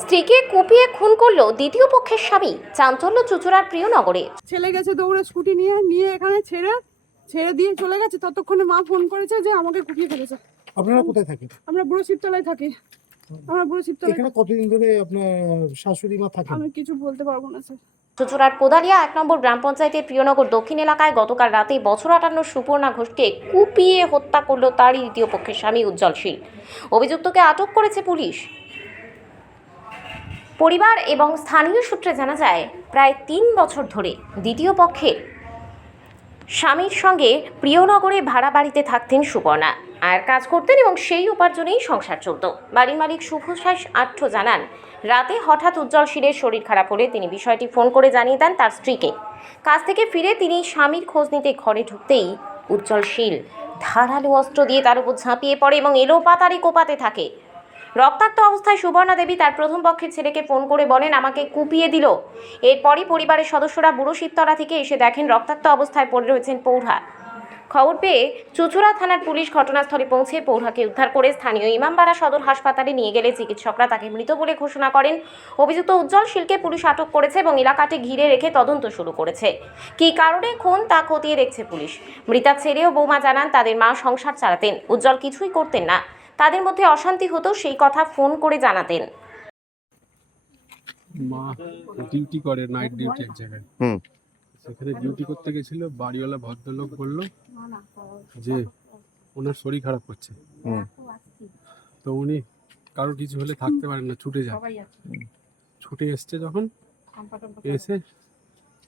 স্ত্রীকে কুপিয়ে খুন করল দ্বিতীয় পক্ষের স্বামী চাঞ্চল্য চুচুড়ার প্রিয়নগরে ছেলে গেছে দৌড়ে স্কুটি নিয়ে নিয়ে এখানে ছেড়ে ছেড়ে দিয়ে চলে গেছে। ততক্ষণে মা ফোন করেছে যে আমাকে কুপিয়ে ফেলেছে। আপনারা কোথায় থাকেন? আমরা বুড়ো শিবতলায় থাকি। আমরা বুড়ো শিবতলায় এখানে কতদিন ধরে আপনার শাশুড়ি মা থাকেন? আমি কিছু বলতে পারব না স্যার। চুচুড়ার কোদালিয়া এক নম্বর গ্রাম পঞ্চায়েতের প্রিয়নগর দক্ষিণ এলাকায় গতকাল রাতে বছর আটান্ন সুপর্ণা ঘোষকে কুপিয়ে হত্যা করল তারই দ্বিতীয় পক্ষের স্বামী উজ্জ্বল শীল। অভিযুক্তকে আটক করেছে পুলিশ। পরিবার এবং স্থানীয় সূত্রে জানা যায়, প্রায় তিন বছর ধরে দ্বিতীয় পক্ষে স্বামীর সঙ্গে প্রিয়নগরে ভাড়া বাড়িতে থাকতেন সুপর্ণা আর কাজ করতেন এবং সেই উপার্জনেই সংসার চলত। বাড়ির মালিক শুভশ্বাস আট্ট জানান, রাতে হঠাৎ উজ্জ্বল শীলের শরীর খারাপ হলে তিনি বিষয়টি ফোন করে জানিয়ে দেন তার স্ত্রীকে। কাজ থেকে ফিরে তিনি স্বামীর খোঁজ নিতে ঘরে ঢুকতেই উজ্জ্বল শীল ধারালো অস্ত্র দিয়ে তার উপর ঝাঁপিয়ে পড়ে এবং এলো পাতারি কোপাতে থাকে। রক্তাক্ত অবস্থায় সুবর্ণা দেবী তার প্রথম পক্ষের ছেলেকে ফোন করে বলেন, আমাকে কুপিয়ে দিল। এরপরই পরিবারের সদস্যরা বুড়ো শিবতলা থেকে এসে দেখেন রক্তাক্ত অবস্থায় পড়ে রয়েছেন পৌঢ়া খবর পেয়ে চুচুড়া থানার পুলিশ ঘটনাস্থলে পৌঁছে পৌঢ়াকে উদ্ধার করে স্থানীয় ইমামবাড়া সদর হাসপাতালে নিয়ে গেলে চিকিৎসকরা তাকে মৃত বলে ঘোষণা করেন। অভিযুক্ত উজ্জ্বল শীলকে পুলিশ আটক করেছে এবং এলাকাটি ঘিরে রেখে তদন্ত শুরু করেছে। কী কারণে খুন তা খতিয়ে দেখছে পুলিশ। মৃতার ছেলে ও বৌমা জানান, তাদের মা সংসার চালাতেন। উজ্জ্বল কিছুই করতেন না। তাদের মধ্যে অশান্তি হতো সেই কথা ফোন করে জানাতেন। মা ডিউটি করে নাইট ডিউটি এক জায়গায়। হুম। সেখানে ডিউটি করতে গেছিল বাড়িওয়ালা ভদ্রলোক বলল যে ওনার শরীর খারাপ করছে। হুম। তো উনি কারও কিছু হলে থাকতে পারেন না ছুটে যান। ছুটে এসছে যখন এসে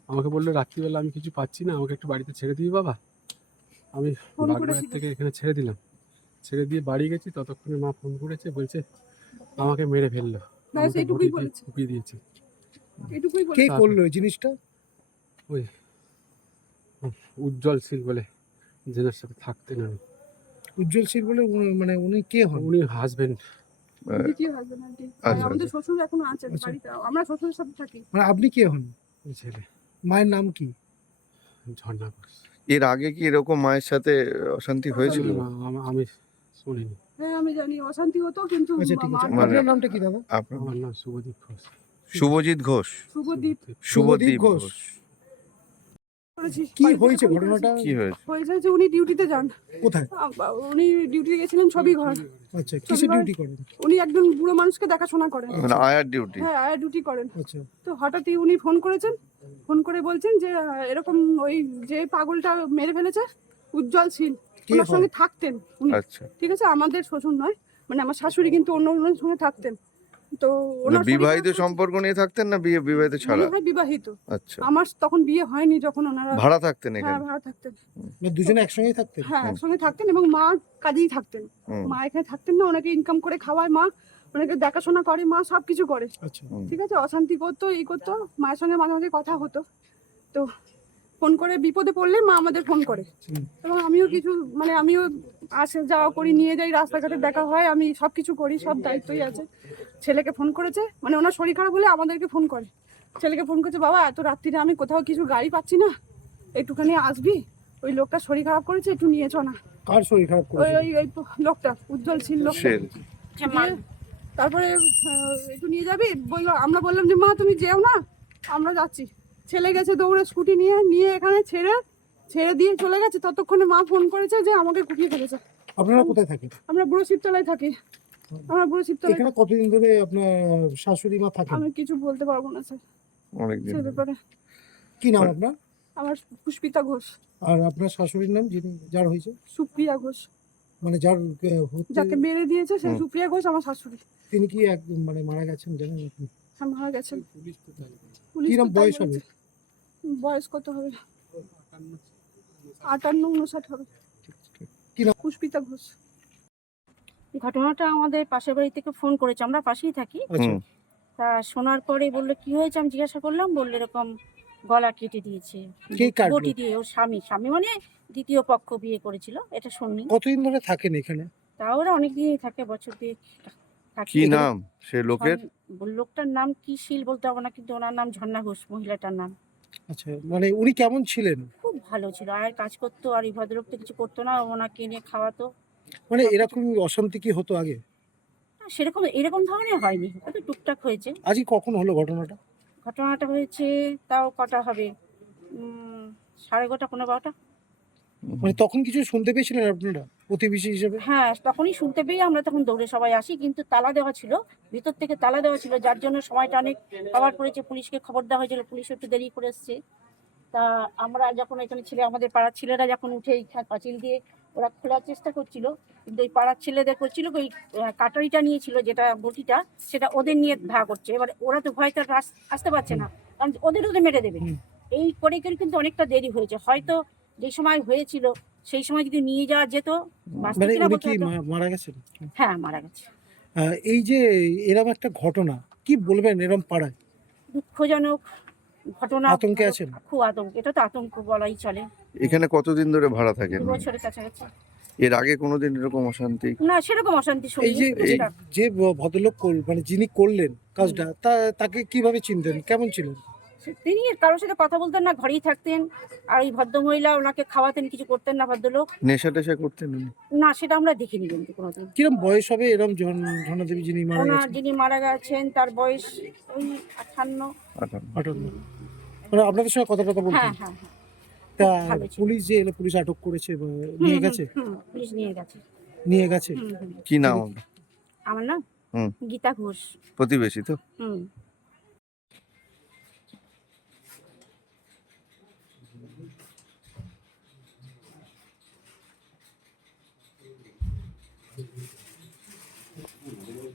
আমাকে বলল রাত্রিবেলা আমি কিছু পাচ্ছি না আমাকে একটু বাড়িতে ছেড়ে দিবি বাবা? আমি বাগবাজার থেকে এখানে ছেড়ে দিলাম। ছেড়ে দিয়ে বাড়ি গেছি ততক্ষণে মা ফোন করেছে বলছে আমাকে মেরে ফেলল। দিয়েছে। কে করল এই জিনিসটা? ওই উজ্জ্বল শীল বলে জেনার সাথে থাকতেন আমি উজ্জ্বল শীল বলে মানে উনি কে হন? উনি হাজবেন্ড। আচ্ছা, আমাদের আচ্ছা। শ্বশুর এখনও আছে আচ্ছা। বাড়িতে। আমরা শ্বশুরের সাথে থাকি। মানে আপনি কে হন? ছেলে। মায়ের নাম কি? ঝর্ণা ঘোষ। এর আগে কি এরকম মায়ের সাথে অশান্তি হয়েছিল? আমি শুনিনি হ্যাঁ আমি জানি অশান্তি হতো কিন্তু আচ্ছা ঠিক আছে। মানে- আপনার নামটা কি দাদা আপনার আমার নাম শুভদীপ ঘোষ। শুভজিৎ ঘোষ। শুভদীপ। শুভদীপ ঘোষ। ঘোষ। করেছি। কি বাড়িতে হয়েছে যখন ঘটনাটা? কি হয়েছে? হয়েছে যে উনি ডিউটিতে যান। কোথায়? আ- উনি ডিউটিতে গেছিলেন ছবি ঘর। আচ্ছা কিসে শনিবার- ডিউটি করেন? উনি একজন বুড়ো মানুষকে দেখাশোনা করেন। মানে আয়ার ডিউটি। হ্যাঁ আয়া ডিউটি করেন। আচ্ছা। তো হঠাৎই উনি ফোন করেছেন। ফোন করে বলছেন যে আহ, এরকম ওই যে পাগলটা মেরে ফেলেছে উজ্জ্বল শীল। সঙ্গে থাকতেন উনি। আচ্ছা। ঠিক আছে আমাদের শ্বশুর নয় মানে আমার শাশুড়ি কিন্তু অন্য অন্যের সঙ্গে থাকতেন। তো ওনার বিবাহিত সম্পর্ক নিয়ে থাকতেন না বিয়ে বিবাহিত ছাড়া? হয় বিবাহিত। আচ্ছা। আমার তখন বিয়ে হয়নি যখন ওনারা ভাড়া থাকতেন হ্যাঁ ভাড়া থাকতেন। মানে দুজনে একসঙ্গেই থাকতেন? হ্যাঁ একসঙ্গে থাকতেন এবং মা কাজেই থাকতেন। মা এখানে থাকতেন না ওনাকে ইনকাম করে খাওয়ায় মা ওনাকে দেখাশোনা করে মা সব কিছু করে। আচ্ছা। ঠিক আছে অশান্তি করতো এই করতো মায়ের সঙ্গে মাঝে মাঝে কথা হতো। তো ফোন করে বিপদে পড়লে মা আমাদের ফোন করে। এবং আমিও কিছু মানে আমিও আসে যাওয়া করি নিয়ে যাই রাস্তাঘাটে দেখা হয় আমি সব কিছু করি সব দায়িত্বই আছে। ছেলেকে ফোন করেছে মানে ওনার শরীর খারাপ হলে আমাদেরকে ফোন করে। ছেলেকে ফোন করেছে বাবা এত রাত্রিরে আমি কোথাও কিছু গাড়ি পাচ্ছি না। একটুখানি আসবি? ওই লোকটা শরীর খারাপ করেছে একটু নিয়ে চ না। কার শরীর খারাপ ওই করেছে? ওই ওই লোকটা উজ্জ্বল ছিল লোকটা। তারপরে একটু নিয়ে যাবি? বলল আমরা বললাম যে মা তুমি যেও না আমরা যাচ্ছি। ছেলে গেছে দৌড়ে স্কুটি নিয়ে নিয়ে এখানে ছেড়ে ছেড়ে দিয়ে চলে গেছে। ততক্ষণে মা ফোন করেছে যে আমাকে কুপিয়ে ফেলেছে। আপনারা কোথায় থাকেন? আমরা বুড়ো শিবতলায় থাকি। আমরা বুড়ো শিবতলায় এখানে কতদিন ধরে আপনার শাশুড়ি মা থাকেন? আমি কিছু বলতে পারব না স্যার। অনেকদিন সে ব্যাপারে। কি নাম আপনার? আমার পুষ্পিতা ঘোষ। আর আপনার শাশুড়ির নাম যিনি যার হয়েছে? সুপ্রিয়া ঘোষ। মানে যার হচ্ছে যাকে মেরে দিয়েছে সে হুম। সুপ্রিয়া ঘোষ আমার শাশুড়ি। তিনি কি এক মানে মারা গেছেন জানেন আপনি? হ্যাঁ মারা গেছেন। পুলিশ তো তাই বয়স হবে? বয়স কত হবে? আটান্ন উনষাট হবে? পুষ্পিতা ঘোষ। ঘটনাটা আমাদের পাশের বাড়ি থেকে ফোন করেছে আমরা পাশেই থাকি। আচ্ছা। তা শোনার পরে বলল কি হয়েছে? আমি জিজ্ঞাসা করলাম বলল এরকম গলা কেটে দিয়েছে। বটি দিয়ে ওর স্বামী। স্বামী মানে দ্বিতীয় পক্ষ বিয়ে করেছিল এটা শুননি। কতদিন ধরে থাকেন এখানে? তা ওরা অনেক দিনই থাকে বছর দিয়ে কি নাম? সে লোকের? লোকটার নাম কি শিল বলতে হবে না কিন্তু ওনার নাম ঝর্ণা ঘোষ মহিলাটার নাম। আচ্ছা মানে উনি কেমন ছিলেন? খুব ভালো ছিল। আর কাজ করতো আর এই ভদ্রলোক তো কিছু করতো না ওনাকে নিয়ে খাওয়াতো। মানে এরকম অশান্তি কি হতো আগে? সেরকম এরকম ধরনের হয়নি। হয়তো টুকটাক হয়েছে। আজই কখন হলো ঘটনাটা? ঘটনাটা হয়েছে তাও কটা হবে? উম, সাড়ে গোটা পনেরো বারোটা। মানে তখন কিছু শুনতে পেয়েছিলেন আপনারা? প্রতিবেশী হিসেবে? হ্যাঁ তখনই শুনতে পেয়ে আমরা তখন দৌড়ে সবাই আসি কিন্তু তালা দেওয়া ছিল ভিতর থেকে তালা দেওয়া ছিল যার জন্য সময়টা অনেক কভার করেছে পুলিশকে খবর দেওয়া হয়েছিল পুলিশ একটু দেরি করে এসছে। তা আমরা যখন এখানে ছেলে আমাদের পাড়ার ছেলেরা যখন উঠে এই পাঁচিল দিয়ে ওরা খোলার চেষ্টা করছিল কিন্তু ওই পাড়ার ছেলেদের করছিল ওই কাটারিটা নিয়েছিল যেটা বটিটা সেটা ওদের নিয়ে ধা করছে। এবার ওরা তো ভয়তে আর আস- আসতে পারছে না কারণ ওদের ওদের মেরে দেবে। এই করে করে কিন্তু অনেকটা দেরি হয়েছে। হয়তো যে সময় হয়েছিল সেই সময় যদি নিয়ে যাওয়া যেত মানে উনি কি মা- মারা গেছেন? হ্যাঁ মারা গেছে। আহ, এই যে এরম একটা ঘটনা কি বলবেন এরম পাড়ায়? দুঃখজনক ঘটনা আতঙ্কে আছেন? খুব আতঙ্ক এটা তো আতঙ্ক বলাই চলে। এখানে কতদিন ধরে ভাড়া থাকেন দু বছরের কাছাকাছি। এর আগে কোনোদিন এরকম অশান্তি? না সেরকম অশান্তি এই যে এই যে ভদ্রলোক করল- মানে যিনি করলেন কাজটা তা তাকে কীভাবে চিনতেন? কেমন ছিলেন? তিনি কারোর সাথে কথা বলতেন না ঘরেই থাকতেন। আর ওই ভদ্রমহিলা ওনাকে খাওয়াতেন কিছু করতেন না ভদ্রলোক। নেশা টেশা করতেন না সেটা আমরা দেখিনি কিন্তু কোনোদিন। কিরম বয়স হবে এরম ঝর্ণা দেবী যিনি মারা গেছেন? যিনি মারা গেছেন তার বয়স ওই আঠান্ন। আঠান্ন। মানে আপনাদের সঙ্গে কথা কথা বলতেন হ্যাঁ হ্যাঁ হ্যাঁ। তা পুলিশ যে এলো পুলিশ আটক করেছে নিয়ে গেছে? পুলিশ নিয়ে গেছে। নিয়ে গেছে। কি নাম আমার নাম হুম। গীতা ঘোষ। প্রতিবেশী তো? হুম।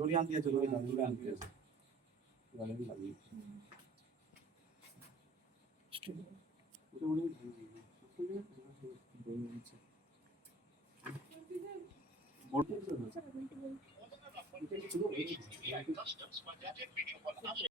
দড়ি আনতে গেছে দড়ি না দড়ি আনতে গেছে Customs mandated video call.